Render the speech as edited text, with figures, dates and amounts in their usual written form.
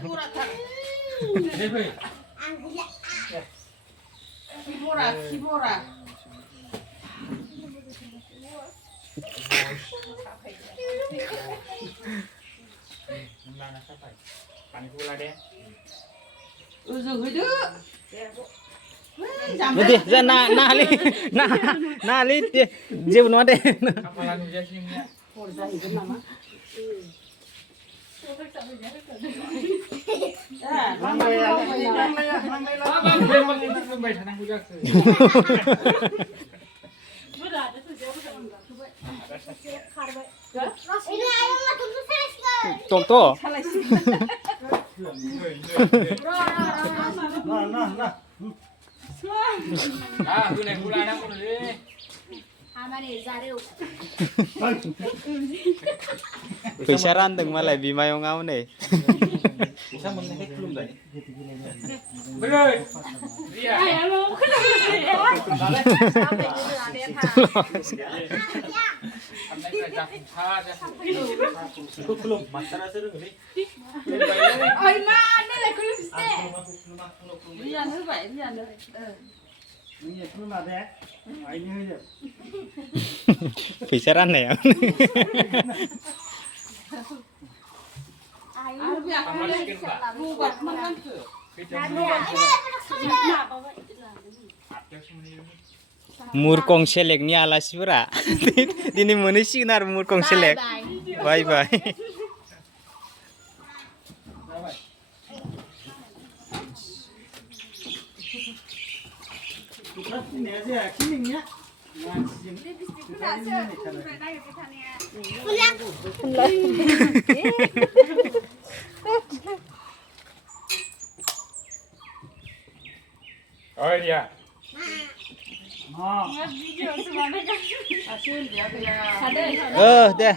Kimura. Nanti sana nali dia dia bunuh deh. Tonto. Nah. Guna gula anak pun ni. Besaran teng malah bima yang ngau nih. Bisa menaik belum tadi? Betul. Iya. Belum. Masalah seru ni. Ôi mà đây là cứ xe. Đi ăn thứ vậy, đi ăn được. Ini belum ada ya? Ini aja. Besaran nih. Buat makan tu. Murkong selek ni alas pura. Dini manusia nar murkong selek. Bye bye. Ini aja, kiningnya. Oh dia. Oh. Video semuanya kan. Hasil dia dia. Dah.